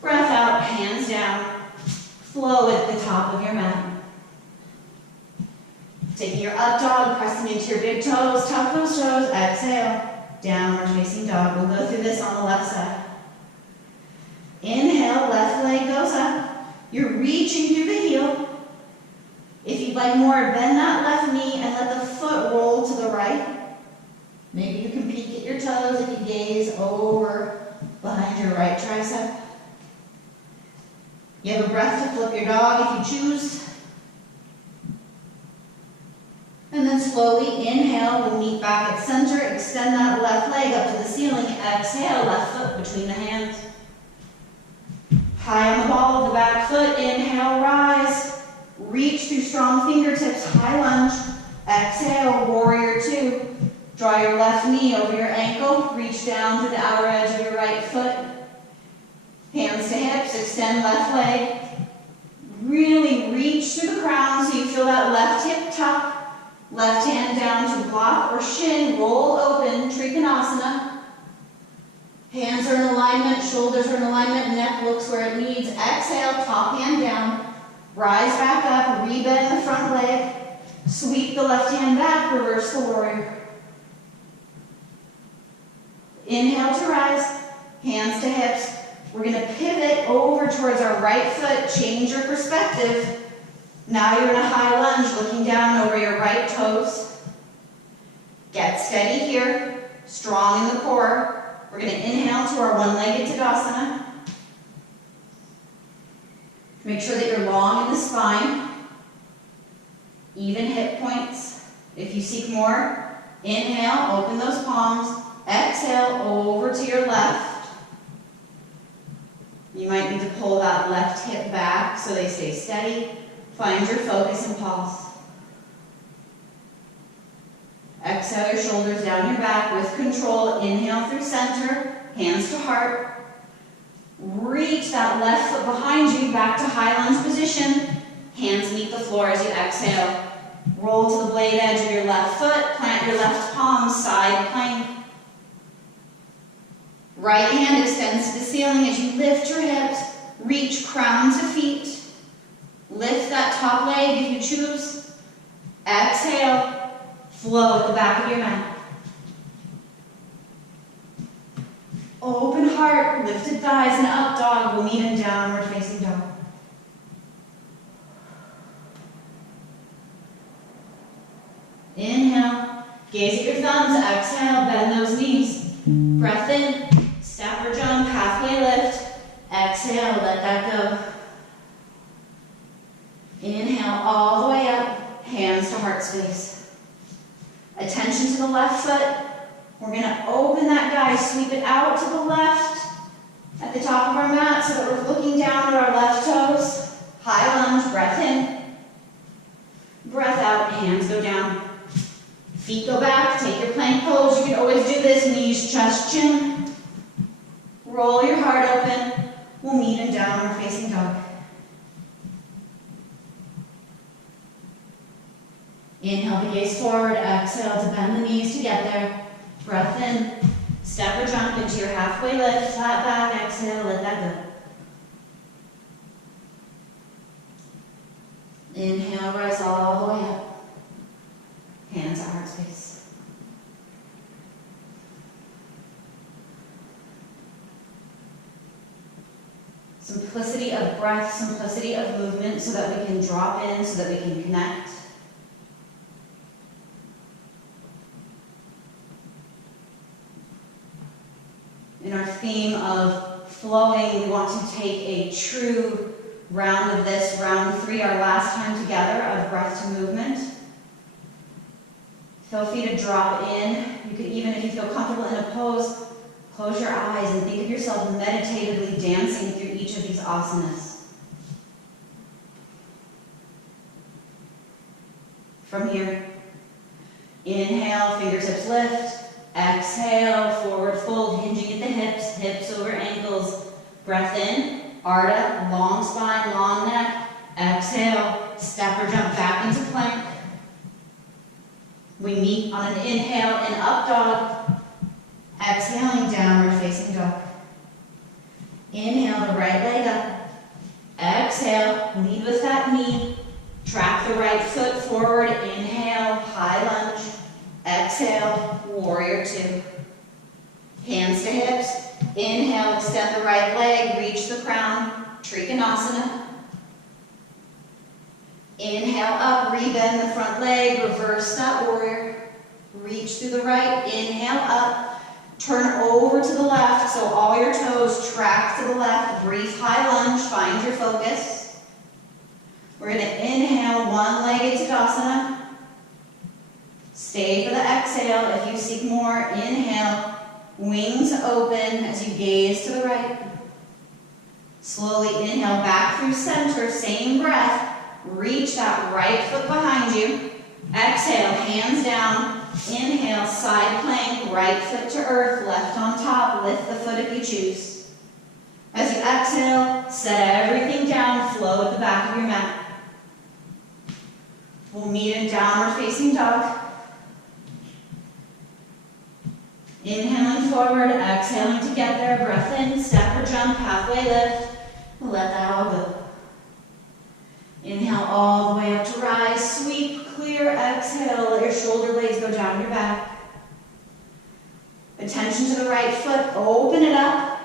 breath out, hands down. Flow at the top of your mat. Taking your up dog, pressing into your big toes, tuck those toes, exhale, downward facing dog. We'll go through this on the left side. Inhale, left leg goes up. You're reaching through the heel. If you'd like more, bend that left knee and let the foot roll to the right. Maybe you can peek at your toes if you gaze over behind your right tricep. You have a breath to flip your dog if you choose. And then slowly inhale, we'll meet back at center, extend that left leg up to the ceiling. Exhale, left foot between the hands. High on the ball of the back foot, inhale, rise. Reach through strong fingertips, high lunge. Exhale, warrior two. Draw your left knee over your ankle, reach down to the outer edge of your right foot. Hands to hips, extend left leg. Really reach through the crown so you feel that left hip tuck. Left hand down to block or shin, roll open, Trikonasana. Hands are in alignment, shoulders are in alignment, neck looks where it needs. Exhale, top hand down. Rise back up, rebend the front leg. Sweep the left hand back, reverse the warrior. Inhale to rise, hands to hips. We're going to pivot over towards our right foot, change your perspective. Now you're in a high lunge, looking down over your right toes. Get steady here, strong in the core. We're going to inhale to our one-legged Tadasana. Make sure that you're long in the spine, even hip points. If you seek more, inhale, open those palms. Exhale, over to your left. You might need to pull that left hip back so they stay steady. Find your focus and pause. Exhale your shoulders down your back with control. Inhale through center, hands to heart. Reach that left foot behind you back to high lunge position. Hands meet the floor as you exhale. Roll to the blade edge of your left foot. Plant your left palm, side plank. Right hand extends to the ceiling as you lift your hips. Reach crown to feet. Lift that top leg if you choose. Exhale. Flow at the back of your mat. Open heart, lifted thighs, and up dog. We'll meet in downward facing dog. Inhale, gaze at your thumbs. Exhale, bend those knees. Breath in, step or jump, halfway lift. Exhale, let that go. Inhale all the way up, hands to heart space. Attention to the left foot. We're going to open that guy, sweep it out to the left at the top of our mat so that we're looking down at our left toes. High lunge, breath in. Breath out, hands go down. Feet go back, take your plank pose. You can always do this, knees, chest, chin. Roll your heart open. We'll meet in downward facing dog. Inhale to gaze forward, exhale to bend the knees to get there. Breath in, step or jump into your halfway lift, flat back, exhale, let that go. Inhale, rise all the way up. Hands at heart space. Simplicity of breath, simplicity of movement so that we can drop in, so that we can connect. In our theme of flowing, we want to take a true round of this, round 3, our last time together of breath to movement. Feel free to drop in. You could even, if you feel comfortable in a pose, close your eyes and think of yourself meditatively dancing through each of these asanas. From here, inhale, fingertips lift. Exhale, forward fold, hinging at the hips, hips over ankles. Breath in, Ardha, long spine, long neck. Exhale, step or jump back into plank. We meet on an inhale in up dog. Exhaling, downward facing dog. Inhale the right leg up. Exhale, lead with that knee. Track the right foot forward. Inhale, high lunge. Exhale, warrior 2. Hands to hips. Inhale, extend the right leg, reach the crown. Trikonasana. Inhale up, rebend the front leg, reverse that warrior. Reach through the right, inhale up. Turn over to the left, so all your toes track to the left. Breathe high lunge, find your focus. We're going to inhale, one-legged Tadasana. Stay for the exhale. If you seek more, inhale, wings open as you gaze to the right. Slowly inhale back through center, same breath. Reach that right foot behind you. Exhale, hands down. Inhale, side plank, right foot to earth, left on top. Lift the foot if you choose. As you exhale, set everything down, flow at the back of your mat. We'll meet in downward facing dog. Inhaling forward, exhaling to get there. Breath in, step or jump, halfway lift. Let that all go. Inhale all the way up to rise. Sweep, clear, exhale. Let your shoulder blades go down your back. Attention to the right foot. Open it up.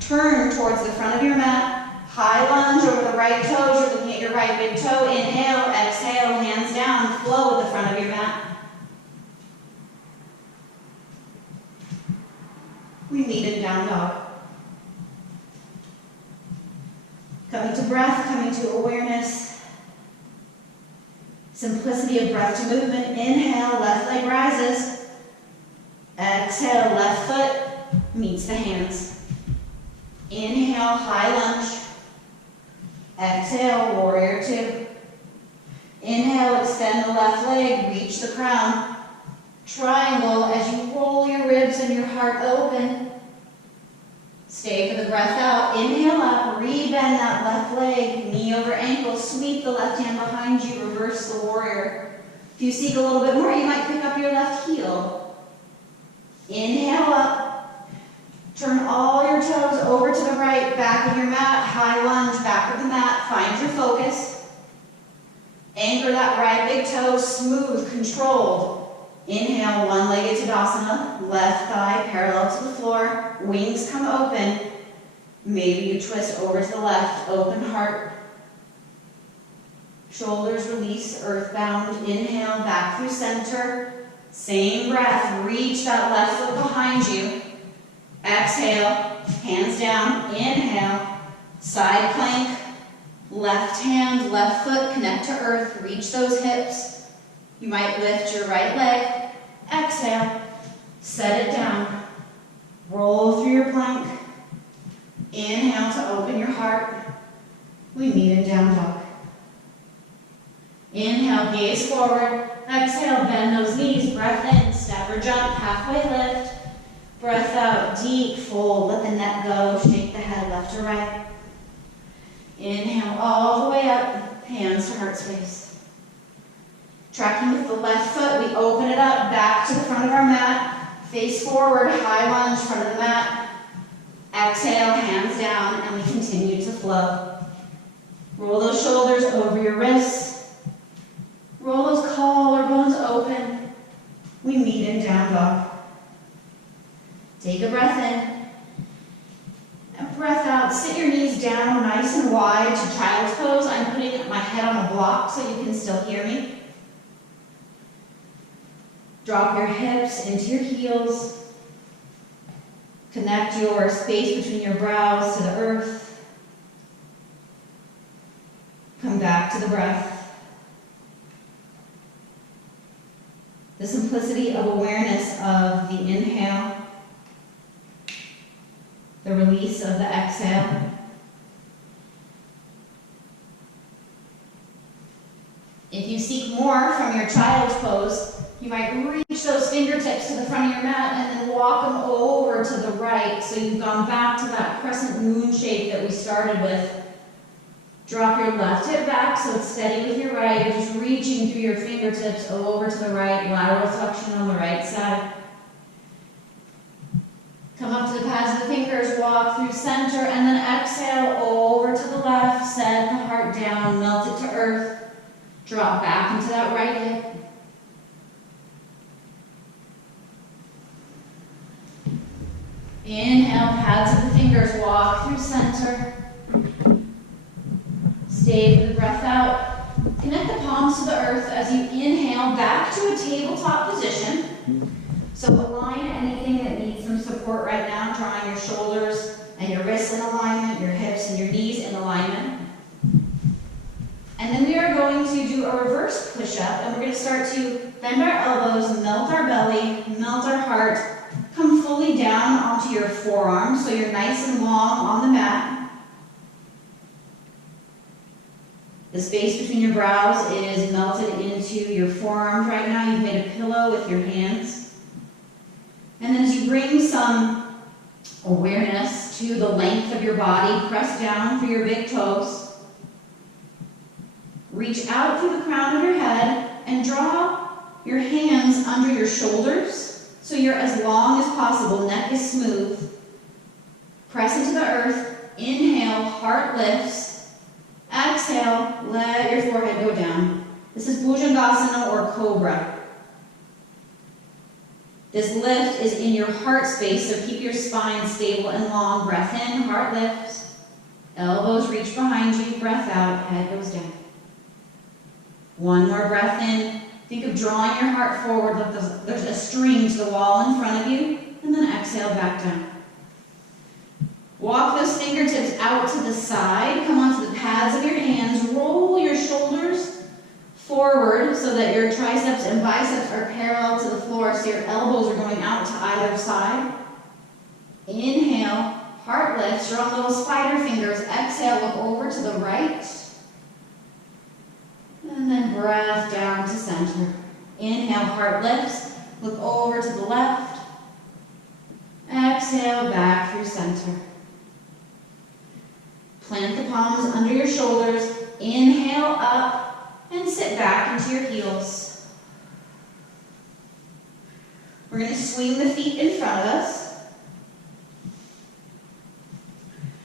Turn towards the front of your mat. High lunge over the right toes. You're looking at your right big toe. Inhale, exhale, hands down. Flow at the front of your mat. We meet in down dog. Coming to breath, coming to awareness. Simplicity of breath to movement. Inhale, left leg rises. Exhale, left foot meets the hands. Inhale, high lunge. Exhale, warrior two. Inhale, extend the left leg, reach the crown. Triangle as you roll your ribs and your heart open. Stay for the breath out. Inhale up, rebend that left leg, knee over ankle, sweep the left hand behind you, reverse the warrior. If you seek a little bit more, you might pick up your left heel. Inhale up, turn all your toes over to the right, back of your mat, high lunge, back of the mat, find your focus. Anchor that right big toe, smooth, controlled. Inhale, one-legged Tadasana, left thigh parallel to the floor, wings come open. Maybe you twist over to the left, open heart. Shoulders release, earthbound. Inhale, back through center. Same breath, reach that left foot behind you. Exhale, hands down. Inhale, side plank. Left hand, left foot, connect to earth, reach those hips. You might lift your right leg. Exhale, set it down. Roll through your plank. Inhale to open your heart. We meet in down dog. Inhale, gaze forward. Exhale, bend those knees. Breath in, step or jump, halfway lift. Breath out, deep fold. Let the neck go. Shake the head left or right. Inhale all the way up. Hands to heart space. Tracking with the left foot, we open it up, back to the front of our mat. Face forward, high lunge, front of the mat. Exhale, hands down, and we continue to flow. Roll those shoulders over your wrists. Roll those collarbones open. We meet in down dog. Take a breath in. And breath out. Sit your knees down nice and wide to child's pose. I'm putting my head on a block so you can still hear me. Drop your hips into your heels. Connect your space between your brows to the earth. Come back to the breath. The simplicity of awareness of the inhale, the release of the exhale. If you seek more from your child's pose, you might reach those fingertips to the front of your mat and then walk them over to the right. So you've gone back to that crescent moon shape that we started with. Drop your left hip back so it's steady with your right. You're just reaching through your fingertips over to the right, lateral flexion on the right side. Come up to the pads of the fingers, walk through center, and then exhale over to the left. Set the heart down, melt it to earth. Drop back into that right hip. Inhale, pads of the fingers, walk through center. Stay for the breath out. Connect the palms to the earth as you inhale back to a tabletop position. So align anything that needs some support right now, drawing your shoulders and your wrists in alignment, your hips and your knees in alignment. And then we are going to do a reverse push-up, and we're going to start to bend our elbows, melt our belly, melt our heart. Come fully down onto your forearms so you're nice and long on the mat. The space between your brows is melted into your forearms right now. You've made a pillow with your hands. And then as you bring some awareness to the length of your body, press down through your big toes. Reach out through the crown of your head and draw your hands under your shoulders. So you're as long as possible, neck is smooth. Press into the earth, inhale, heart lifts. Exhale, let your forehead go down. This is Bhujangasana or Cobra. This lift is in your heart space, so keep your spine stable and long. Breath in, heart lifts. Elbows reach behind you, breath out, head goes down. One more breath in. Think of drawing your heart forward like there's a string to the wall in front of you, and then exhale back down. Walk those fingertips out to the side, come onto the pads of your hands, roll your shoulders forward so that your triceps and biceps are parallel to the floor, so your elbows are going out to either side. Inhale, heart lifts, you're on those spider fingers. Exhale, look over to the right. And then breath down to center. Inhale, heart lifts, look over to the left. Exhale, back through center. Plant the palms under your shoulders. Inhale up and sit back into your heels. We're going to swing the feet in front of us.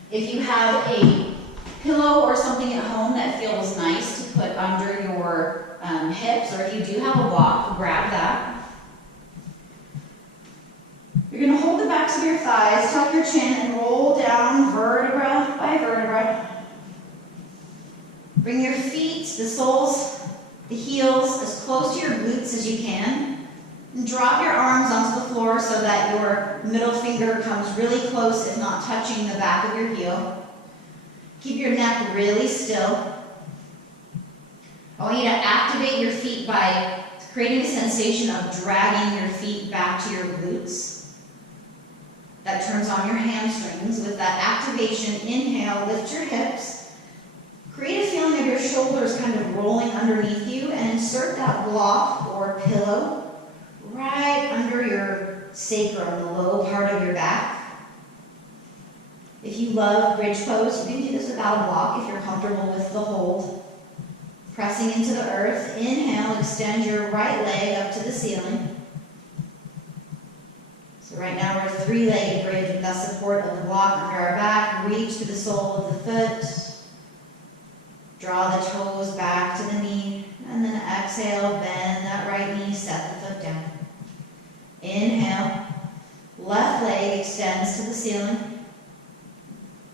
If you have a pillow or something at home that feels nice to put under your hips, or if you do have a block, grab that. You're going to hold the backs of your thighs, tuck your chin, and roll down vertebra by vertebra. Bring your feet, the soles, the heels, as close to your glutes as you can. And drop your arms onto the floor so that your middle finger comes really close, if not touching the back of your heel. Keep your neck really still. I want you to activate your feet by creating a sensation of dragging your feet back to your glutes. That turns on your hamstrings. With that activation, inhale, lift your hips. Create a feeling of your shoulders kind of rolling underneath you, and insert that block or pillow right under your sacrum, the low part of your back. If you love bridge pose, you can do this without a block if you're comfortable with the hold. Pressing into the earth, inhale, extend your right leg up to the ceiling. So right now we're a three-legged bridge with that support of the block under our back. Reach to the sole of the foot. Draw the toes back to the knee. And then exhale, bend that right knee, set the foot down. Inhale, left leg extends to the ceiling.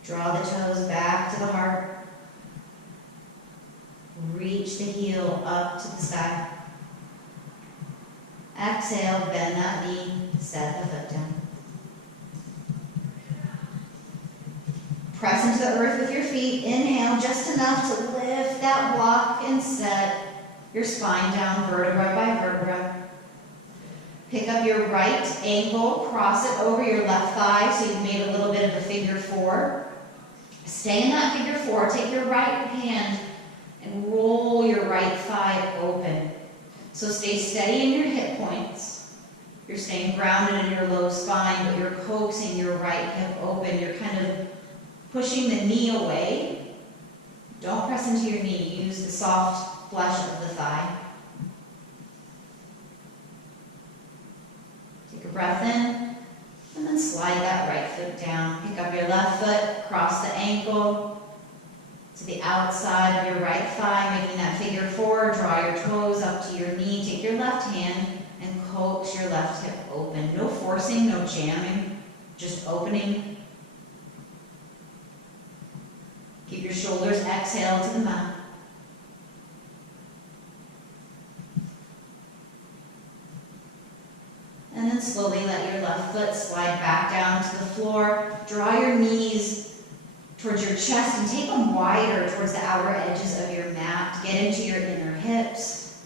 Draw the toes back to the heart. Reach the heel up to the sky. Exhale, bend that knee, set the foot down. Press into the earth with your feet. Inhale just enough to lift that block and set your spine down vertebra by vertebra. Pick up your right ankle, cross it over your left thigh so you've made a little bit of a figure four. Stay in that figure four. Take your right hand and roll your right thigh open. So stay steady in your hip points. You're staying grounded in your low spine, but you're coaxing your right hip open. You're kind of pushing the knee away. Don't press into your knee. Use the soft flesh of the thigh. Take a breath in, and then slide that right foot down. Pick up your left foot, cross the ankle to the outside of your right thigh, making that figure four. Draw your toes up to your knee. Take your left hand and coax your left hip open. No forcing, no jamming, just opening. Keep your shoulders exhale to the mat. And then slowly let your left foot slide back down to the floor. Draw your knees towards your chest and take them wider towards the outer edges of your mat. Get into your inner hips.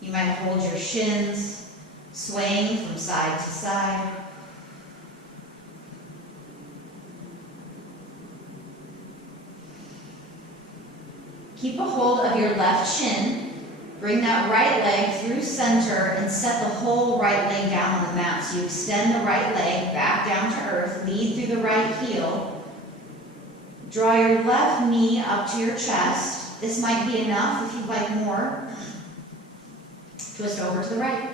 You might hold your shins, swaying from side to side. Keep a hold of your left shin. Bring that right leg through center and set the whole right leg down on the mat. So you extend the right leg back down to earth, lead through the right heel. Draw your left knee up to your chest. This might be enough if you'd like more. Twist over to the right.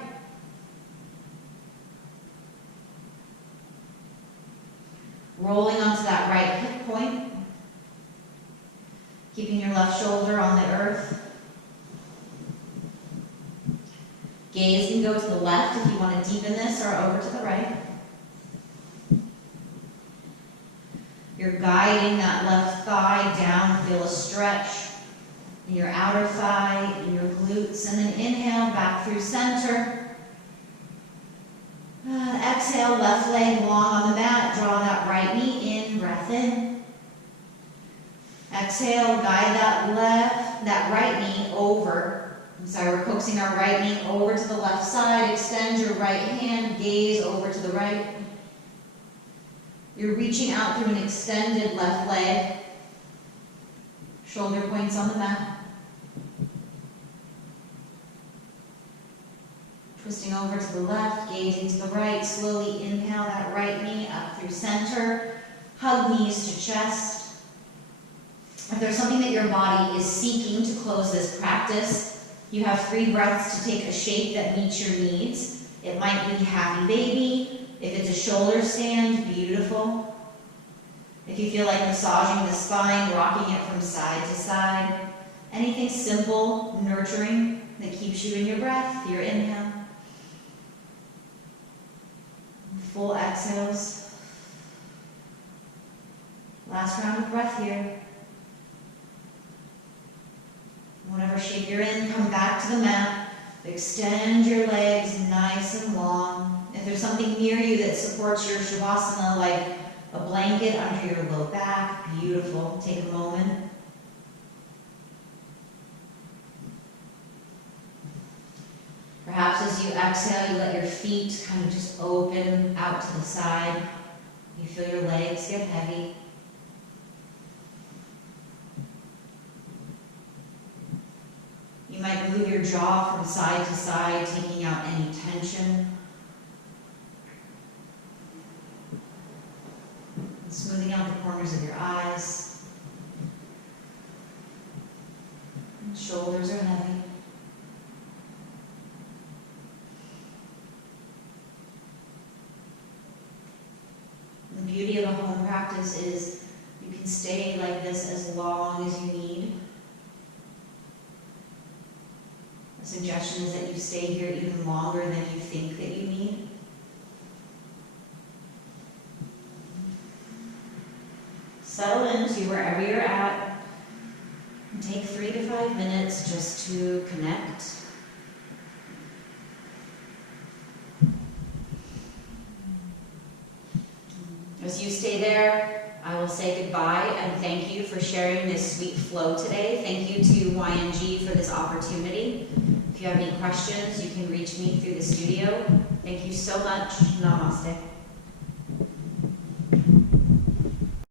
Rolling onto that right hip point. Keeping your left shoulder on the earth. Gaze can go to the left if you want to deepen this, or over to the right. You're guiding that left thigh down. Feel a stretch in your outer thigh, in your glutes, and then inhale back through center. Exhale, left leg long on the mat. Draw that right knee in, breath in. Exhale, guide that right knee over. We're coaxing our right knee over to the left side. Extend your right hand, gaze over to the right. You're reaching out through an extended left leg. Shoulder points on the mat. Twisting over to the left, gazing to the right. Slowly inhale that right knee up through center. Hug knees to chest. If there's something that your body is seeking to close this practice, you have 3 breaths to take a shape that meets your needs. It might be happy baby. If it's a shoulder stand, beautiful. If you feel like massaging the spine, rocking it from side to side. Anything simple, nurturing, that keeps you in your breath, your inhale. Full exhales. Last round of breath here. Whatever shape you're in, come back to the mat. Extend your legs nice and long. If there's something near you that supports your shavasana, like a blanket under your low back, beautiful. Take a moment. Perhaps as you exhale, you let your feet kind of just open out to the side. You feel your legs get heavy. You might move your jaw from side to side, taking out any tension. And smoothing out the corners of your eyes. And shoulders are heavy. The beauty of a home practice is you can stay like this as long as you need. The suggestion is that you stay here even longer than you think that you need. Settle into wherever you're at and take 3 to 5 minutes just to connect. As you stay there, I will say goodbye and thank you for sharing this sweet flow today. Thank you to YNG for this opportunity. If you have any questions, you can reach me through the studio. Thank you so much. Namaste.